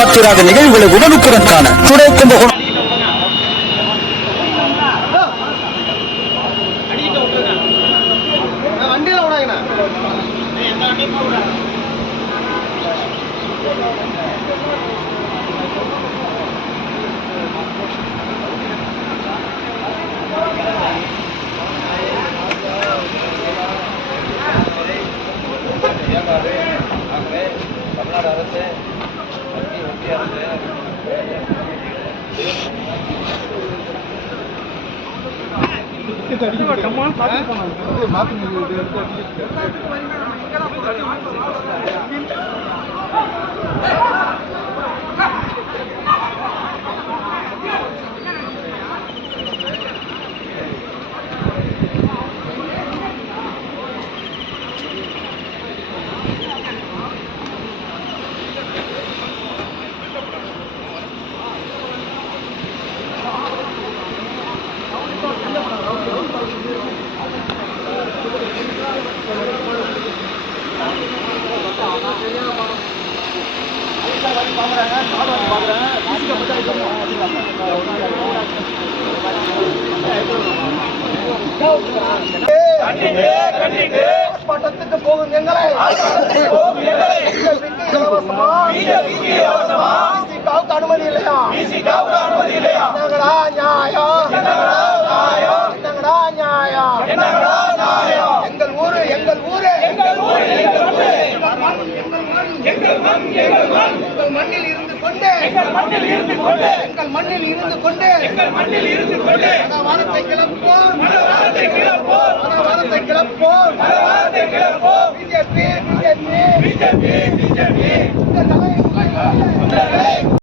எதிர்பார்த்திராத நிகழ்வுகளை உடனுக்குடன் காண டுடே கும்பகோணம். தமிழ்நாடு அரசு ஒன்றிய அரசு ஆர்ப்பாட்டத்துக்கு போகும் எங்களை அனுமதி இல்லையா? என்னங்கடா நியாயம்? என்னங்கடா நியாயம்? எங்கள் ஊரு எங்கள் ஊரு எங்கள் மண்ணில் இருந்து கொண்டு வாரத்தை கிளப்போம் பிஜேபி